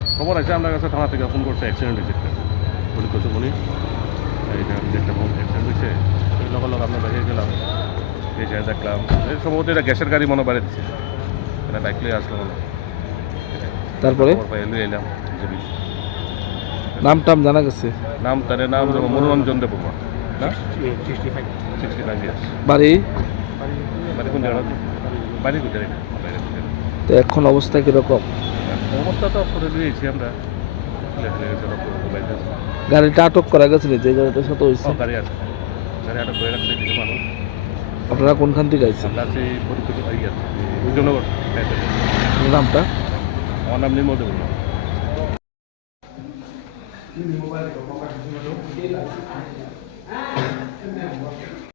খবর আছে আমার কাছে থানা থেকে ফোন করছে অ্যাক্সিডেন্ট হয়েছে বলি করছে বলি এইটা একটা ফোন অ্যাক্সিডেন্ট হয়েছে। ওই লোক আমরা বাইরে গেলাম এসে দেখলাম। সম্ভবত এটা গ্যাসের গাড়ি মনে বাড়ি দিচ্ছে এটা বাইক নিয়ে আসলো মনে তারপরে? এলাম নাম টাম জানা গেছে? নাম তার নাম মনোরঞ্জন দেব না? বাড়ি? বাড়ি। কোন জায়গা তো এখন অবস্থা কীরকম? অবস্থা তো করে দিয়েছি আমরা। গাড়িটা আটক করা গেছিল যে গাড়িটার সাথে হয়েছে। গাড়ি আছে। গাড়ি আটক করে রাখছে কিছু মানুষ। আপনারা কোনখান থেকে আইছেন? আমরা আছে বিজয়নগর নামটা? আমার নাম নির্মল দেবর্মা